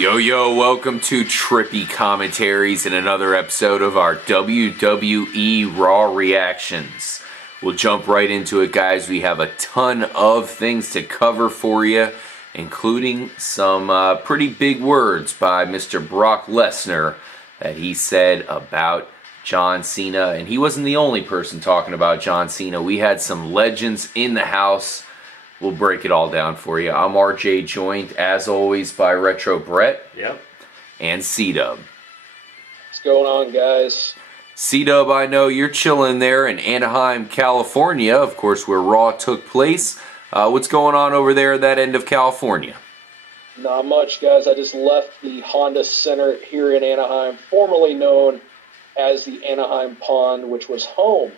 Yo, welcome to Trippy Commentaries and another episode of our WWE RAW reactions. We'll jump right into it, guys. We have a ton of things to cover for you, including some pretty big words by Mr. Brock Lesnar that he said about John Cena. And he wasn't the only person talking about John Cena. We had some legends in the house. We'll break it all down for you. I'm RJ, joined, as always, by Retro Brett. Yep. And C-Dub. What's going on, guys? C-Dub, I know you're chilling there in Anaheim, California, of course, where Raw took place. What's going on over there at that end of California? Not much, guys. I just left the Honda Center here in Anaheim, formerly known as the Anaheim Pond, which was home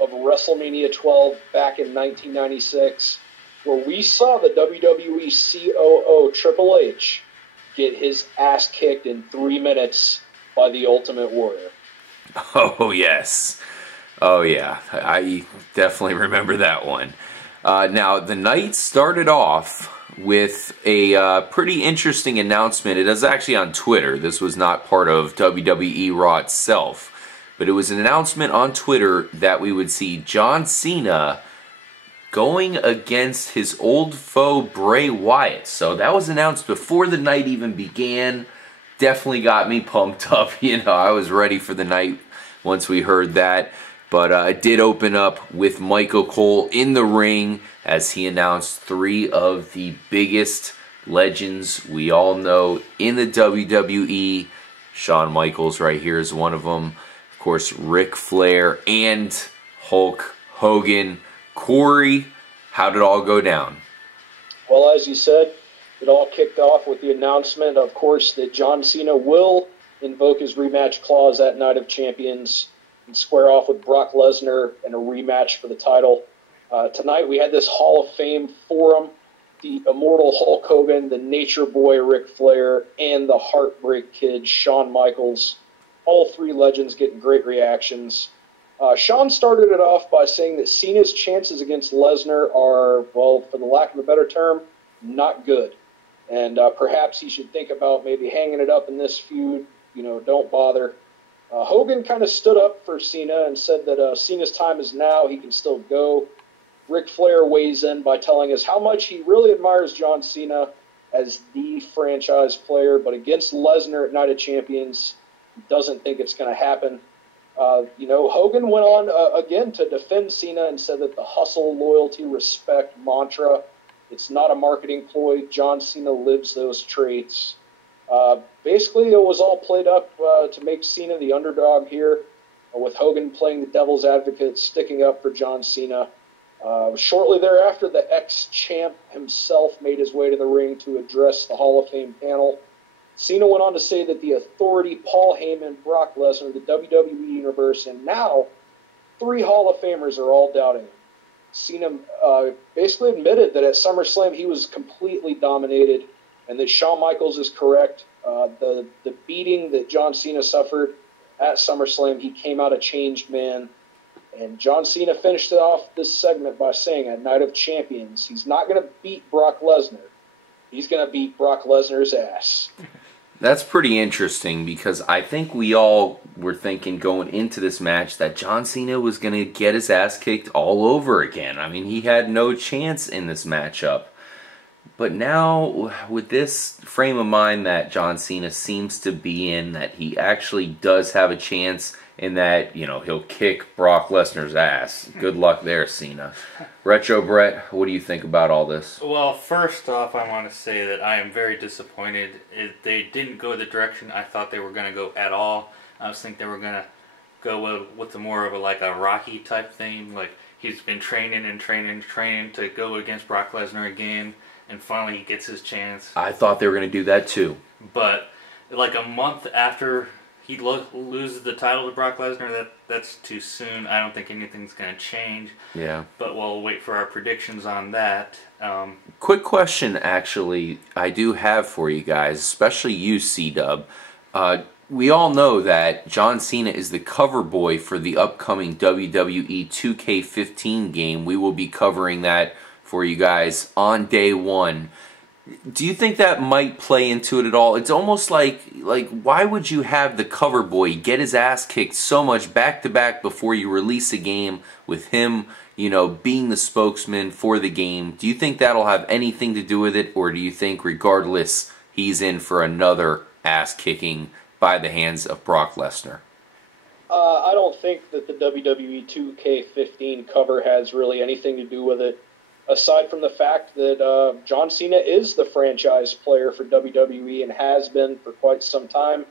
of WrestleMania 12 back in 1996. Where we saw the WWE COO Triple H get his ass kicked in 3 minutes by the Ultimate Warrior. Oh, yes. Oh, yeah. I definitely remember that one. Now, the night started off with a pretty interesting announcement. It was actually on Twitter. This was not part of WWE RAW itself. But it was an announcement on Twitter that we would see John Cena going against his old foe, Bray Wyatt. So that was announced before the night even began. Definitely got me pumped up. You know, I was ready for the night once we heard that. But it did open up with Michael Cole in the ring as he announced three of the biggest legends we all know in the WWE. Shawn Michaels right here is one of them. Of course, Ric Flair and Hulk Hogan. Corey, how did it all go down? Well, as you said, it all kicked off with the announcement, of course, that John Cena will invoke his rematch clause at Night of Champions and square off with Brock Lesnar in a rematch for the title. Tonight we had this Hall of Fame forum, the immortal Hulk Hogan, the Nature Boy Ric Flair, and the Heartbreak Kid Shawn Michaels. All three legends getting great reactions. Shawn started it off by saying that Cena's chances against Lesnar are, well, for the lack of a better term, not good. And perhaps he should think about maybe hanging it up in this feud. You know, don't bother. Hogan kind of stood up for Cena and said that Cena's time is now. He can still go. Ric Flair weighs in by telling us how much he really admires John Cena as the franchise player, but against Lesnar at Night of Champions, he doesn't think it's going to happen. Hogan went on again to defend Cena and said that the hustle, loyalty, respect mantra, it's not a marketing ploy. John Cena lives those traits. Basically, it was all played up to make Cena the underdog here, with Hogan playing the devil's advocate, sticking up for John Cena. Shortly thereafter, the ex-champ himself made his way to the ring to address the Hall of Fame panel. Cena went on to say that the Authority, Paul Heyman, Brock Lesnar, the WWE Universe, and now three Hall of Famers are all doubting him. Cena basically admitted that at SummerSlam he was completely dominated and that Shawn Michaels is correct. The beating that John Cena suffered at SummerSlam, he came out a changed man. And John Cena finished it off this segment by saying at Night of Champions, he's not going to beat Brock Lesnar. He's going to beat Brock Lesnar's ass. That's pretty interesting because I think we all were thinking going into this match that John Cena was going to get his ass kicked all over again. I mean, he had no chance in this matchup. But now, with this frame of mind that John Cena seems to be in, that he actually does have a chance in that, you know, he'll kick Brock Lesnar's ass. Good luck there, Cena. Retro Brett, what do you think about all this? Well, first off, I want to say that I am very disappointed. They didn't go the direction I thought they were going to go at all. I was thinking they were going to go with more of a Rocky type thing. Like, he's been training to go against Brock Lesnar again, and finally he gets his chance. I thought they were going to do that too. But like a month after he loses the title to Brock Lesnar, that's too soon. I don't think anything's going to change. Yeah. But we'll wait for our predictions on that. Quick question, actually, I do have for you guys, especially you, C-Dub. We all know that John Cena is the cover boy for the upcoming WWE 2K15 game. We will be covering that for you guys on day one. Do you think that might play into it at all? It's almost like why would you have the cover boy get his ass kicked so much back to back before you release a game with him, you know, being the spokesman for the game? Do you think that'll have anything to do with it, or do you think regardless he's in for another ass kicking by the hands of Brock Lesnar? I don't think that the WWE 2K15 cover has really anything to do with it, aside from the fact that John Cena is the franchise player for WWE and has been for quite some time.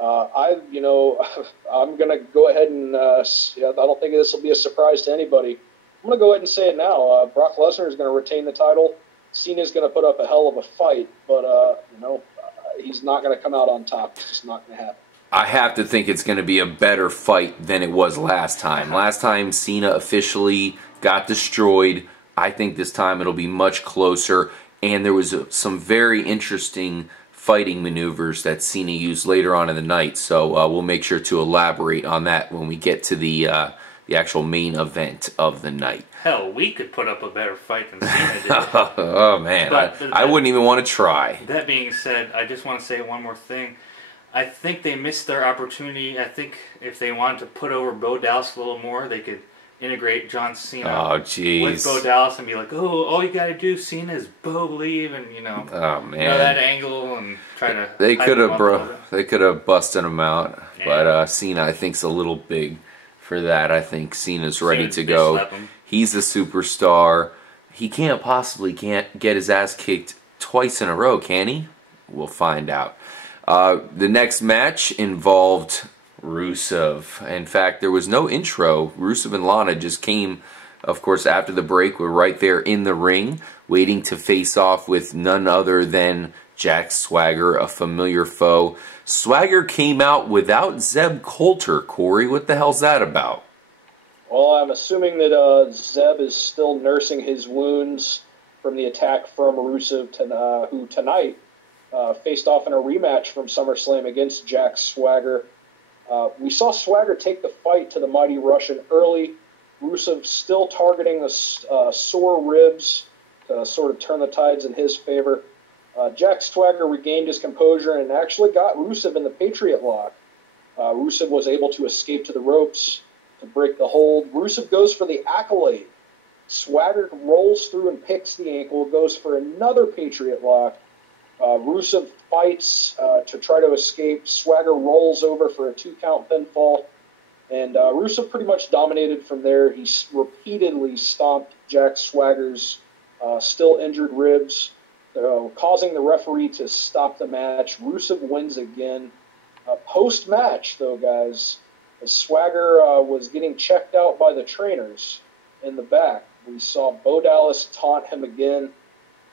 I'm going to go ahead and I don't think this will be a surprise to anybody. I'm going to go ahead and say it now. Brock Lesnar is going to retain the title. Cena's going to put up a hell of a fight, but he's not going to come out on top. It's just not going to happen. I have to think it's going to be a better fight than it was last time. Last time Cena officially got destroyed. I think this time it'll be much closer, and there was some very interesting fighting maneuvers that Cena used later on in the night, so we'll make sure to elaborate on that when we get to the actual main event of the night. Hell, we could put up a better fight than Cena did. Oh man, I wouldn't even want to try. That being said, I just want to say one more thing. I think they missed their opportunity. I think if they wanted to put over Bo Dallas a little more, they could integrate John Cena with Bo Dallas and be like, oh, all you gotta do, Cena, is Bo leave, and oh man, that angle, and try to. They could have busted him out, yeah. But Cena, I think, is a little big for that. I think Cena's ready to go. He's a superstar. He can't get his ass kicked twice in a row, can he? We'll find out. The next match involved Rusev. In fact, there was no intro. Rusev and Lana just came, of course, after the break. We're right there in the ring, waiting to face off with none other than Jack Swagger, a familiar foe. Swagger came out without Zeb Coulter. Corey, what the hell's that about? Well, I'm assuming that Zeb is still nursing his wounds from the attack from Rusev, who tonight faced off in a rematch from SummerSlam against Jack Swagger. We saw Swagger take the fight to the Mighty Russian early. Rusev still targeting the sore ribs to sort of turn the tides in his favor. Jack Swagger regained his composure and actually got Rusev in the Patriot Lock. Rusev was able to escape to the ropes to break the hold. Rusev goes for the accolade. Swagger rolls through and picks the ankle, goes for another Patriot Lock. Rusev fights to try to escape. Swagger rolls over for a 2-count pinfall. And Rusev pretty much dominated from there. He repeatedly stomped Jack Swagger's still injured ribs, causing the referee to stop the match. Rusev wins again. Post-match, though, guys, as Swagger was getting checked out by the trainers in the back, we saw Bo Dallas taunt him again.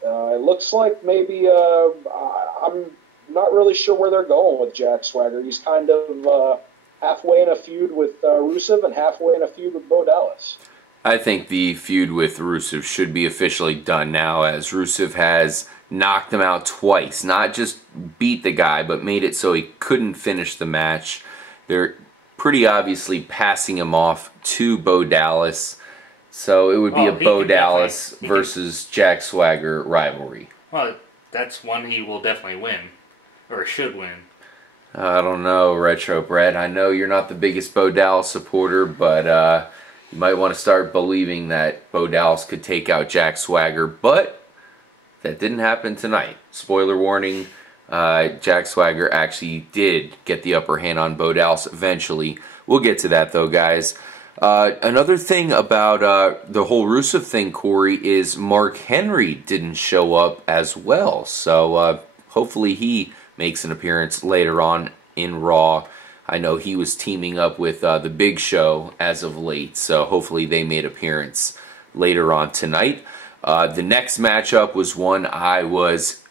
It looks like maybe I'm not really sure where they're going with Jack Swagger. He's kind of halfway in a feud with Rusev and halfway in a feud with Bo Dallas. I think the feud with Rusev should be officially done now, as Rusev has knocked him out twice. Not just beat the guy, but made it so he couldn't finish the match. They're pretty obviously passing him off to Bo Dallas. So it would be a Bo Dallas versus Jack Swagger rivalry. Well, that's one he will definitely win, or should win. I don't know, Retro Brett. I know you're not the biggest Bo Dallas supporter, but you might want to start believing that Bo Dallas could take out Jack Swagger. But that didn't happen tonight. Spoiler warning, Jack Swagger actually did get the upper hand on Bo Dallas eventually. We'll get to that, though, guys. Another thing about the whole Rusev thing, Corey, is Mark Henry didn't show up as well. So hopefully he makes an appearance later on in Raw. I know he was teaming up with the Big Show as of late, so hopefully they made an appearance later on tonight. The next matchup was one I was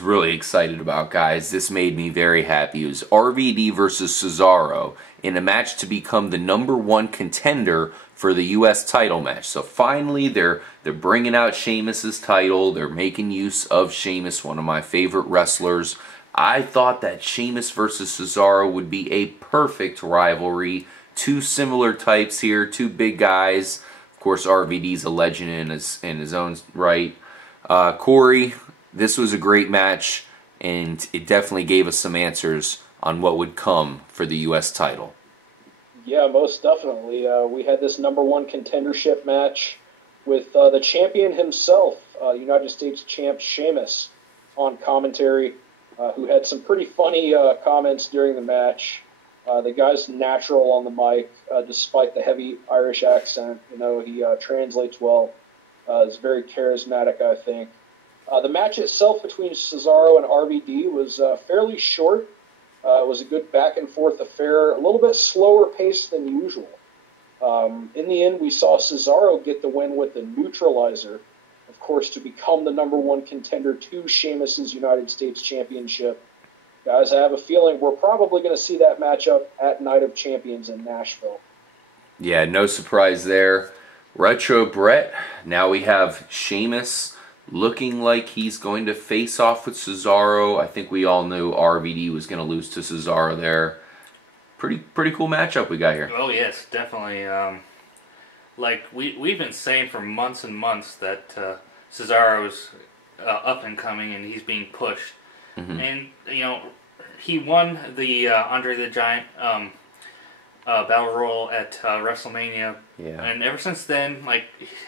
really excited about, guys. This made me very happy. It was RVD versus Cesaro in a match to become the #1 contender for the U.S. title match. So finally, they're bringing out Sheamus's title. They're making use of Sheamus, one of my favorite wrestlers. I thought that Sheamus versus Cesaro would be a perfect rivalry. Two similar types here, two big guys. Of course, RVD's a legend in his own right. Corey, this was a great match, and it definitely gave us some answers on what would come for the U.S. title. Yeah, most definitely. We had this #1 contendership match with the champion himself, United States champ Sheamus, on commentary, who had some pretty funny comments during the match. The guy's natural on the mic, despite the heavy Irish accent. He translates well. Is very charismatic, I think. The match itself between Cesaro and RVD was fairly short. It was a good back-and-forth affair, a little bit slower paced than usual. In the end, we saw Cesaro get the win with the neutralizer, of course, to become the #1 contender to Sheamus's United States Championship. Guys, I have a feeling we're probably going to see that matchup at Night of Champions in Nashville. Yeah, no surprise there. Retro Brett, now we have Sheamus looking like he's going to face off with Cesaro. I think we all knew RVD was going to lose to Cesaro there. Pretty cool matchup we got here. Oh yes, definitely. Like we've been saying for months and months that Cesaro's up and coming and he's being pushed. Mm-hmm. And he won the Andre the Giant Battle Royal at WrestleMania. Yeah. And ever since then,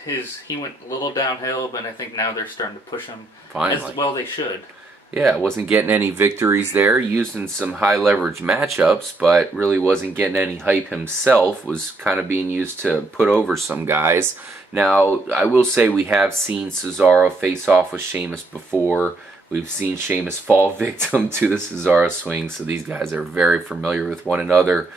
he went a little downhill, but I think now they're starting to push him. Finally. As well they should. Yeah, wasn't getting any victories there, used in some high leverage matchups, but really wasn't getting any hype himself, was kind of being used to put over some guys. Now, I will say we have seen Cesaro face off with Sheamus before. We've seen Sheamus fall victim to the Cesaro swing, so these guys are very familiar with one another.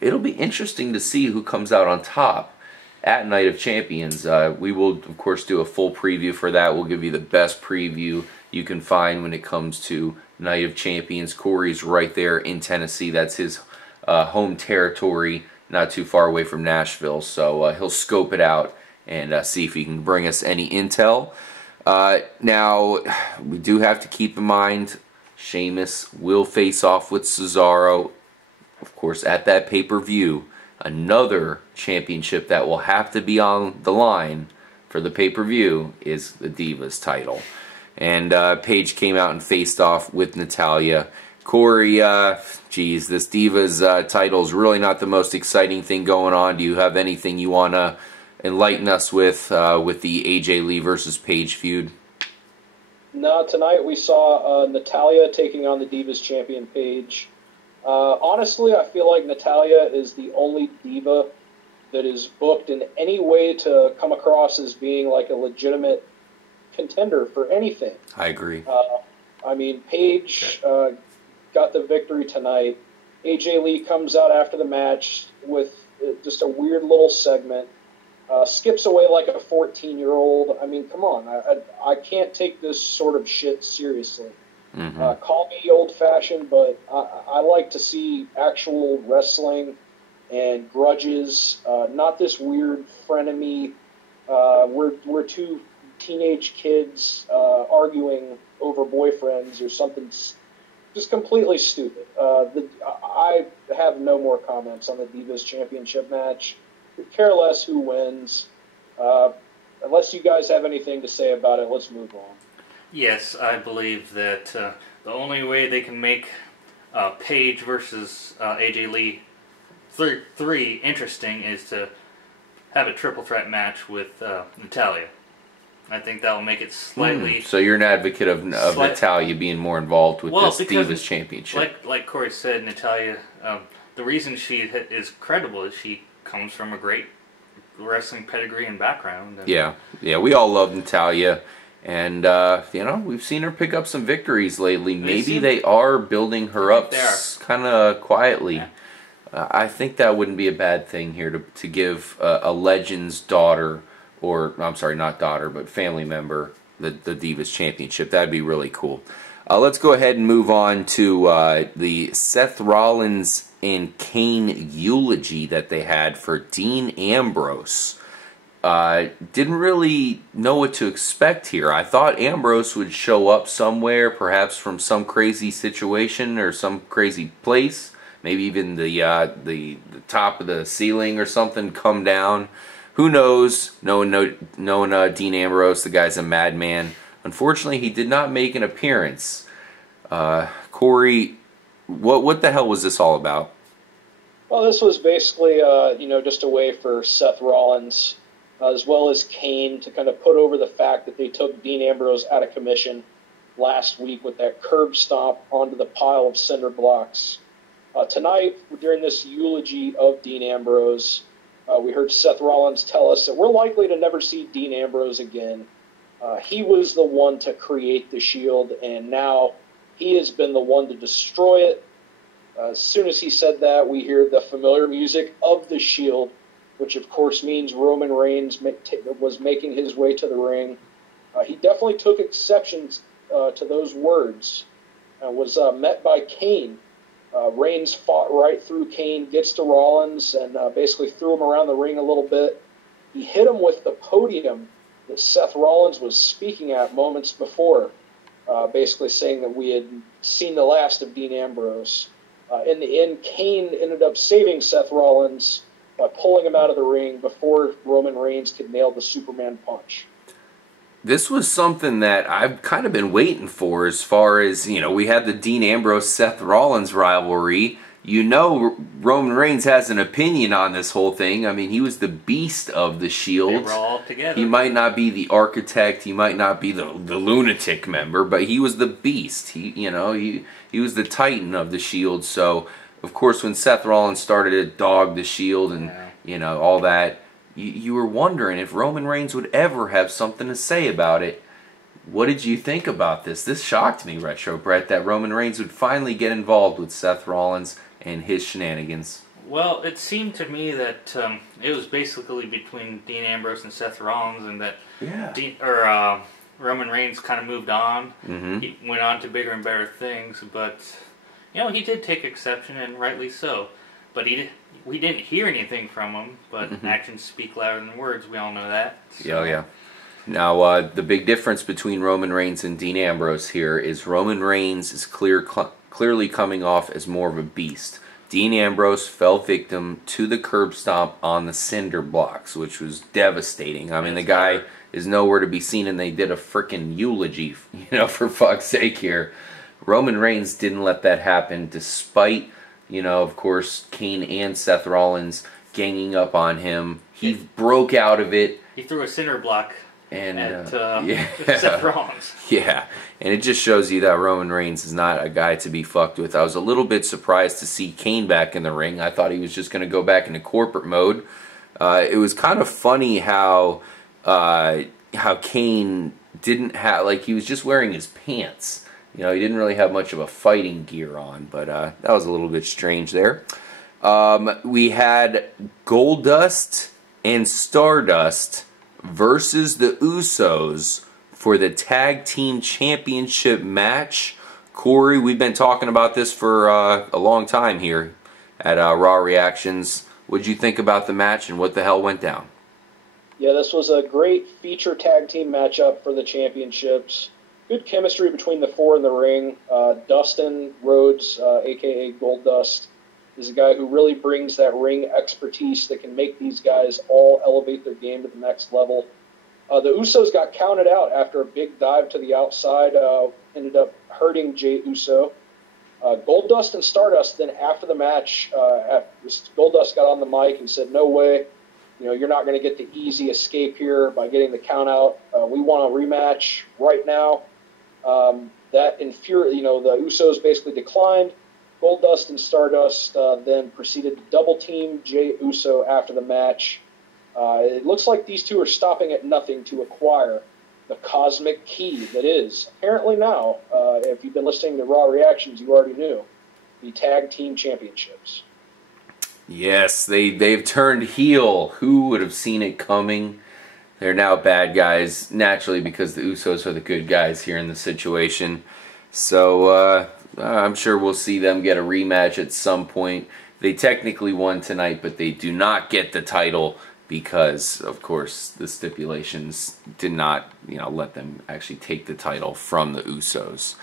It'll be interesting to see who comes out on top at Night of Champions. We will, of course, do a full preview for that. We'll give you the best preview you can find when it comes to Night of Champions. Corey's right there in Tennessee. That's his home territory, not too far away from Nashville. So he'll scope it out and see if he can bring us any intel. Now, we do have to keep in mind, Sheamus will face off with Cesaro. Of course, at that pay-per-view, another championship that will have to be on the line for the pay-per-view is the Divas title. And Paige came out and faced off with Natalya. Corey, geez, this Divas title is really not the most exciting thing going on. Do you have anything you want to enlighten us with the AJ Lee versus Paige feud? No, tonight we saw Natalya taking on the Divas champion Paige. Honestly, I feel like Natalya is the only diva that is booked in any way to come across as being like a legitimate contender for anything. I agree. I mean, Paige got the victory tonight. AJ Lee comes out after the match with just a weird little segment. Skips away like a 14-year-old. I mean, come on. I can't take this sort of shit seriously. Mm-hmm. Call me old-fashioned, but I like to see actual wrestling and grudges, not this weird frenemy. We're two teenage kids arguing over boyfriends or something just completely stupid. I have no more comments on the Divas Championship match. Could care less who wins. Unless you guys have anything to say about it, let's move on. Yes, I believe that the only way they can make Paige versus AJ Lee 3 interesting is to have a triple threat match with Natalya. I think that will make it slightly... So you're an advocate of Natalya being more involved with this Divas Championship. Like Corey said, Natalya, the reason she is credible is she comes from a great wrestling pedigree and background. And yeah, we all love Natalya. And, we've seen her pick up some victories lately. Maybe they are building her up kind of quietly. Yeah. I think that wouldn't be a bad thing here to give a Legend's daughter, or, I'm sorry, not daughter, but family member, the Divas Championship. That'd be really cool. Let's go ahead and move on to the Seth Rollins and Kane eulogy that they had for Dean Ambrose. Didn't really know what to expect here. I thought Ambrose would show up somewhere, perhaps from some crazy situation or some crazy place. Maybe even the top of the ceiling or something come down. Who knows? Knowing Dean Ambrose, the guy's a madman. Unfortunately, he did not make an appearance. Corey, what the hell was this all about? Well, this was basically, just a way for Seth Rollins, as well as Kane, to kind of put over the fact that they took Dean Ambrose out of commission last week with that curb stomp onto the pile of cinder blocks. Tonight, during this eulogy of Dean Ambrose, we heard Seth Rollins tell us that we're likely to never see Dean Ambrose again. He was the one to create the Shield, and now he has been the one to destroy it. As soon as he said that, we hear the familiar music of the Shield, which of course means Roman Reigns was making his way to the ring. He definitely took exceptions to those words. Was met by Kane. Reigns fought right through Kane, gets to Rollins, and basically threw him around the ring a little bit. He hit him with the podium that Seth Rollins was speaking at moments before, basically saying that we had seen the last of Dean Ambrose. In the end, Kane ended up saving Seth Rollins by pulling him out of the ring before Roman Reigns could nail the Superman punch. This was something that I've kind of been waiting for, as far as, we had the Dean Ambrose-Seth Rollins rivalry. Roman Reigns has an opinion on this whole thing. I mean, he was the beast of the Shield. They were all together. He might not be the architect, he might not be the lunatic member, but he was the beast. He was the titan of the Shield. So, of course, when Seth Rollins started to dog the Shield and, all that, you were wondering if Roman Reigns would ever have something to say about it. What did you think about this? This shocked me, Retro Brett, that Roman Reigns would finally get involved with Seth Rollins and his shenanigans. Well, it seemed to me that it was basically between Dean Ambrose and Seth Rollins, and that Roman Reigns kind of moved on. Mm-hmm. He went on to bigger and better things, but he did take exception, and rightly so. But we didn't hear anything from him. But actions speak louder than words. We all know that. So. Yeah. Now, the big difference between Roman Reigns and Dean Ambrose here is Roman Reigns is clearly coming off as more of a beast. Dean Ambrose fell victim to the curb stomp on the cinder blocks, which was devastating. I mean, the guy is nowhere to be seen, and they did a frickin' eulogy, for fuck's sake here. Roman Reigns didn't let that happen, despite, of course, Kane and Seth Rollins ganging up on him. He broke out of it. He threw a cinder block at yeah. Seth Rollins. Yeah, and it just shows you that Roman Reigns is not a guy to be fucked with. I was a little bit surprised to see Kane back in the ring. I thought he was just going to go back into corporate mode. It was kind of funny how Kane didn't have, he was just wearing his pants. He didn't really have much of a fighting gear on, but that was a little bit strange there. We had Goldust and Stardust versus the Usos for the Tag Team Championship match. Corey, we've been talking about this for a long time here at Raw Reactions. What did you think about the match, and what the hell went down? Yeah, this was a great feature tag team matchup for the championships. Good chemistry between the four in the ring. Dustin Rhodes, a.k.a. Goldust, is a guy who really brings that ring expertise that can make these guys all elevate their game to the next level. The Usos got counted out after a big dive to the outside, ended up hurting Jey Uso. Goldust and Stardust, then after the match, Goldust got on the mic and said, "No way, you're not going to get the easy escape here by getting the count out. We want a rematch right now." That infuriated, the Usos basically declined. Goldust and Stardust then proceeded to double team Jey Uso after the match. It looks like these two are stopping at nothing to acquire the cosmic key that is, apparently now, if you've been listening to Raw Reactions, you already knew, the Tag Team Championships. Yes, they've turned heel. Who would have seen it coming? They're now bad guys, naturally, because the Usos are the good guys here in the situation. So, I'm sure we'll see them get a rematch at some point. They technically won tonight, but they do not get the title because, of course, the stipulations did not, let them actually take the title from the Usos.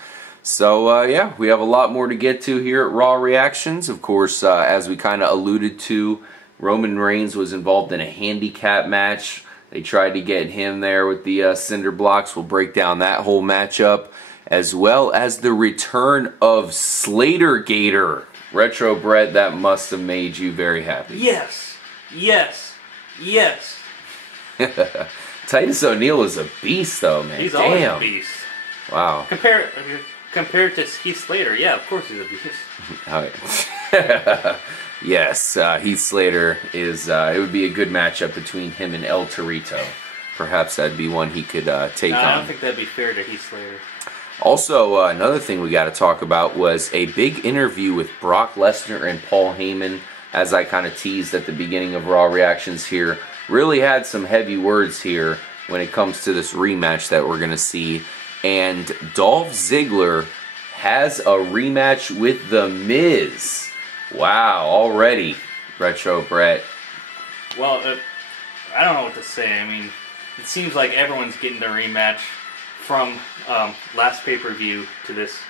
So, yeah, we have a lot more to get to here at Raw Reactions. Of course, as we kind of alluded to, Roman Reigns was involved in a handicap match They tried to get him there with the cinder blocks. We'll break down that whole matchup, as well as the return of Slater Gator. Retro Brett, that must have made you very happy. Yes. Yes. Yes. Titus O'Neil is a beast, though, man. He's Damn. always a beast. Wow. Compared to Heath Slater, yeah, of course he's a beast. Okay. Yes, Heath Slater is. It would be a good matchup between him and El Torito. Perhaps that'd be one he could take on. I don't think that'd be fair to Heath Slater. Also, another thing we got to talk about was a big interview with Brock Lesnar and Paul Heyman, as I kind of teased at the beginning of Raw Reactions here. Really had some heavy words here when it comes to this rematch that we're going to see. And Dolph Ziggler has a rematch with The Miz. Wow, already, Retro Brett. Well, I don't know what to say. I mean, it seems like everyone's getting the rematch from last pay-per-view to this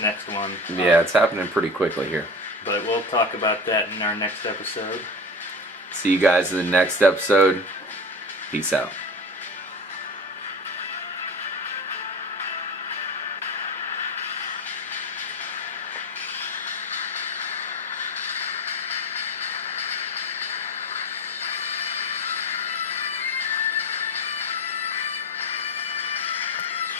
next one. Yeah, it's happening pretty quickly here. But we'll talk about that in our next episode. See you guys in the next episode. Peace out.